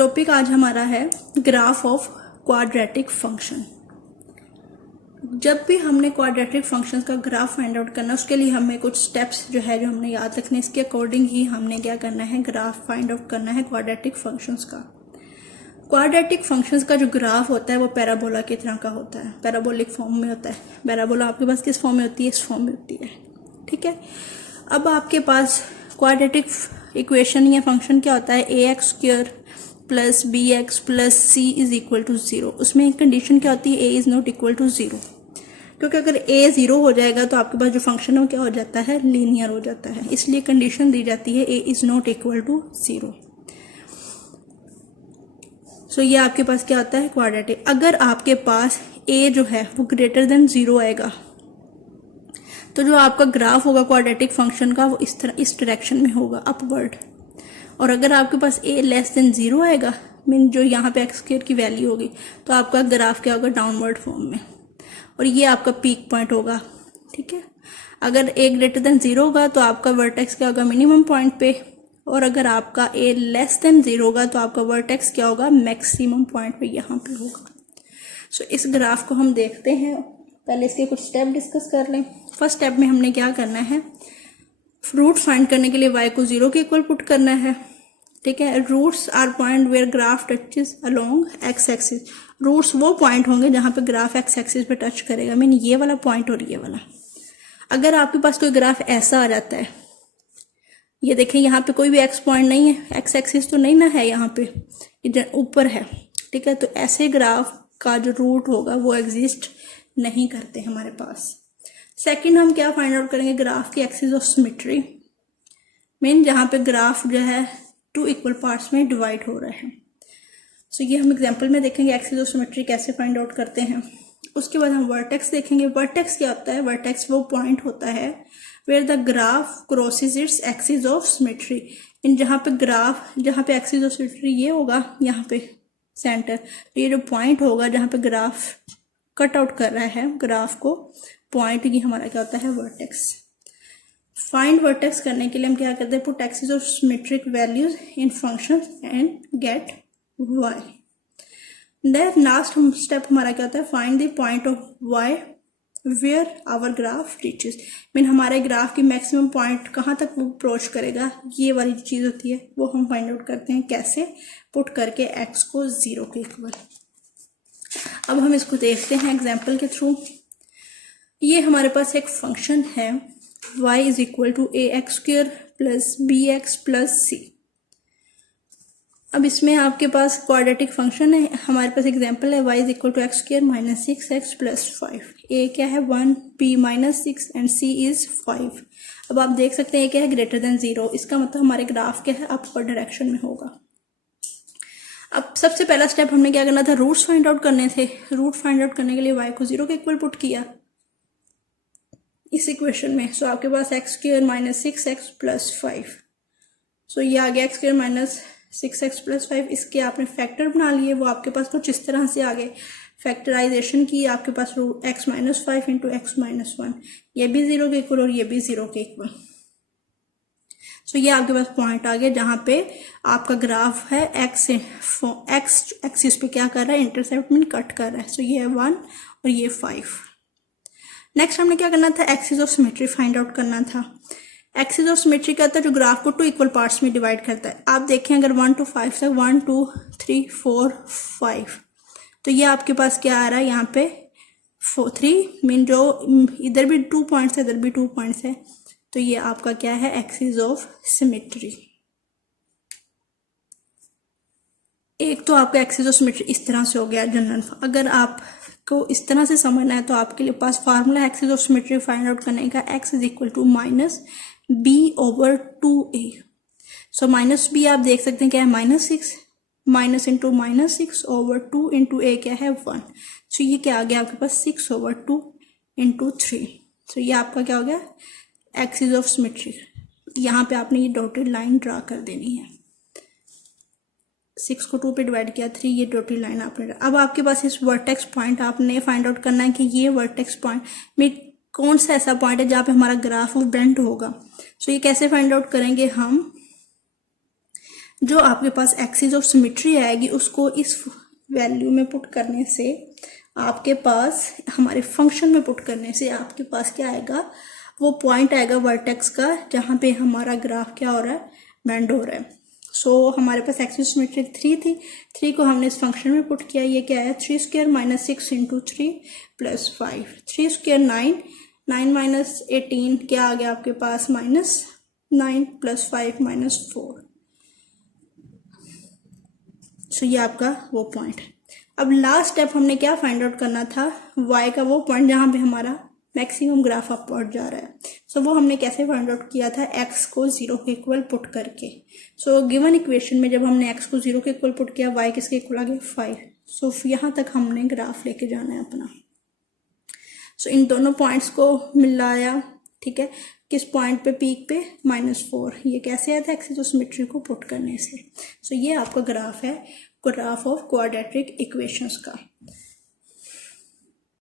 Topic आज हमारा है ग्राफ ऑफ क्वाड्रेटिक फंक्शन। जब भी हमने क्वाड्रेटिक फंक्शंस का ग्राफ फाइंड आउट करना, उसके लिए हमें कुछ स्टेप्स जो है जो हमने याद रखने, इसके अकॉर्डिंग ही हमने क्या करना है, ग्राफ फाइंड आउट करना है क्वाड्रेटिक फंक्शंस का। क्वाड्रेटिक फंक्शंस का जो ग्राफ होता है वो पैराबोला की तरह का होता है, पैराबोलिक फॉर्म में होता है। पैराबोला आपके पास किस फॉर्म में होती है? इस फॉर्म में होती है, ठीक है। अब आपके पास क्वाड्रेटिक इक्वेशन या फंक्शन क्या होता है? ax² plus bx plus c is equal to 0। उसमें एक कंडीशन क्या होती है? a is not equal to 0, क्योंकि अगर a 0 हो जाएगा तो आपके पास जो फंक्शन है वो क्या हो जाता है? लीनियर हो जाता है। इसलिए कंडीशन दी जाती है a is not equal to 0। So ये आपके पास क्या होता है? क्वाड्रेटिक। अगर आपके पास a जो है वो ग्रेटर देन 0 आएगा तो जो आपका ग्राफ होगा क्वाड्रेटिक फंक्शन का वो इस तरह, इस डायरेक्शन में होगा, अपवर्ड। और अगर आपके पास a लेस देन 0 आएगा, मीन जो यहाँ पे x² की वैल्यू होगी, तो आपका ग्राफ क्या होगा? डाउनवर्ड फॉर्म में। और ये आपका पीक पॉइंट होगा, ठीक है। अगर a ग्रेटर देन 0 होगा तो आपका वर्टेक्स क्या होगा? मिनिमम पॉइंट पे। और अगर आपका a लेस देन 0 होगा तो आपका वर्टेक्स क्या होगा? मैक्सिमम पॉइंट पे, यहाँ पे होगा। सो इस ग्राफ को हम देखते हैं। पहले इसके कुछ स्टेप डिस्कस कर लें। फर्स्ट स्टेप में हमने क्या करना है? रूट फाइंड करने के लिए y को 0 के इक्वल पुट करना है, ठीक है। Roots are point where graph touches along x axis. Roots वो पॉइंट होंगे जहां पे ग्राफ एक्स एक्सिस पे टच करेगा, मीन ये वाला पॉइंट और ये वाला। अगर आपके पास कोई ग्राफ ऐसा आ जाता है, ये देखें यहाँ पे कोई भी एक्स पॉइंट नहीं है, एक्स एक्सिस तो नहीं ना है, यहाँ पे इधर ऊपर है, ठीक है। तो ऐसे ग्राफ का जो रूट होगा वो एग्जिस्ट नहीं करते हमारे पास। सेकंड हम क्या फाइंड आउट करेंगे? ग्राफ की एक्सिस ऑफ सिमेट्री, मीन जहाँ पे ग्राफ जो है 2 इक्वल पार्ट्स में डिवाइड हो रहे हैं। सो ये हम एग्जांपल में देखेंगे एक्सिस ऑफ सिमेट्री कैसे फाइंड आउट करते हैं। उसके बाद हम वर्टेक्स देखेंगे। वर्टेक्स क्या होता है? वर्टेक्स वो पॉइंट होता है where the graph crosses its axis of symmetry, इन जहाँ पे ग्राफ, जहाँ पे एक्सिस ऑफ सिमेट्री ये होगा, यहाँ पे सेंटर, तो ये जो पॉइंट होगा जहाँ पे ग्राफ कट आउट कर रहा है ग्राफ को, पॉइंट ये हमारा क्या होता है? वर्टेक्स। फाइंड वर्टेक्स करने के लिए हम क्या करते हैं? Put axis of symmetric values in function and get y। Then last step हमारा क्या होता है? Find the point of y where our graph reaches, mean हमारे ग्राफ की मैक्सिमम पॉइंट कहाँ तक वो अप्रोच करेगा, ये वाली चीज होती है, वो हम फाइंड आउट करते हैं कैसे? पुट करके x को 0 के इक्वल। अब हम इसको देखते हैं एग्जाम्पल के थ्रू। ये हमारे पास एक फंक्शन है y is equal to ax² plus bx plus c। अब इसमें आपके पास क्वाड्रेटिक फंक्शन है, हमारे पास एग्जांपल है y is equal to x² minus 6x plus 5। a क्या है? 1, b minus 6 and c is 5। अब आप देख सकते हैं क्या है? Greater than 0। इसका मतलब हमारे ग्राफ क्या है? अपवर्ड डायरेक्शन में होगा। अब सबसे पहला स्टेप हमने क्या करना था? रूट्स फाइंड आउट करने थे। रूट फाइंड आउट करने के लिए y को 0 के इक्वल पुट किया इस इक्वेशन में। सो आपके पास x² माइनस 6x प्लस 5। सो ये आ गया x² माइनस 6x प्लस 5। इसके आपने फैक्टर बना लिए, वो आपके पास कुछ इस तरह से आ गए। फैक्टराइजेशन की आपके पास x minus 5 into x minus 1, ये भी 0 के इक्वल और ये भी 0 के इक्वल। सो ये आपके पास पॉइंट आ गया जहाँ पे आपका ग्राफ है x एक्सिस पे क्या कर रहा है? इंटरसेप्ट मीन कट कर रहा है। सो ये है 1 और ये 5। नेक्स्ट हमने क्या करना था? Axis of symmetry find out करना था। एक्सिस ऑफ सिमेट्री क्या होता है? जो ग्राफ को 2 इक्वल पार्ट्स में डिवाइड करता है। आप देखें अगर 1 to 5 तक 1 2 3 4 5, तो ये आपके पास क्या आ रहा है? यहाँ पे 3, मीन जो इधर भी 2 पॉइंट्स है, इधर भी 2 पॉइंट्स है, तो ये आपका क्या है? Axis of symmetry. एक तो आपका एक्सिस ऑफ सिमेट्री इस तरह से हो गया जनरल। अगर आपको इस तरह से समझना है तो आपके लिए पास formula axis of symmetry find out करने का, x is equal to minus b over 2a। So minus b आप देख सकते हैं क्या है? Minus 6, minus into minus 6 over 2 into a क्या है? 1। सो ये क्या आ गया आपके पास? 6 ओवर 2 इंटू 3। सो ये आपका क्या हो गया? Axis of symmetry. यहाँ पे आपने ये डॉटेड लाइन ड्रा कर देनी है। 6 को 2 पे डिवाइड किया 3, ये डॉटेड लाइन आपने। अब आपके पास इस वर्टेक्स पॉइंट आपने फाइंड आउट करना है कि ये वर्टेक्स पॉइंट में कौन सा ऐसा पॉइंट है जहाँ पे हमारा ग्राफ बेंड होगा। सो ये कैसे फाइंड आउट करेंगे हम? जो आपके पास एक्सिस ऑफ सिमेट्री आएगी उसको इस वैल्यू में पुट करने से आपके पास, हमारे फंक्शन में पुट करने से आपके पास क्या आएगा, वो पॉइंट आएगा वर्टेक्स का जहाँ पे हमारा ग्राफ क्या हो रहा है, बेंड हो रहा है। सो हमारे पास एक्सिस सिमेट्री 3 थी, 3 को हमने इस फंक्शन में पुट किया। ये क्या है, 3 square minus 6 into 3 plus 5, 3 square 9, 9 minus 18 क्या आ गया आपके पास, -9 प्लस 5 -4। सो ये आपका वो पॉइंट। अब लास्ट स्टेप हमने क्या फाइंड आउट करना था, y का वो पॉइंट जहाँ पे हमारा मैक्सिमम ग्राफ अपवर्ड जा रहा है। सो वो हमने कैसे फाइंड आउट किया था, x को 0 के इक्वल पुट करके। सो गिवन इक्वेशन में जब हमने x को 0 के इक्वल पुट किया, y किसके इक्वल आ गया, 5। सो यहाँ तक हमने ग्राफ लेके जाना है अपना। सो इन दोनों पॉइंट्स को मिलाया, ठीक है, किस पॉइंट पे, पीक पे -4। ये कैसे आया था, एक्सिस ऑफ सिमेट्री को पुट करने से। सो ये आपका ग्राफ है, ग्राफ ऑफ क्वाड्रेटिक इक्वेशंस का।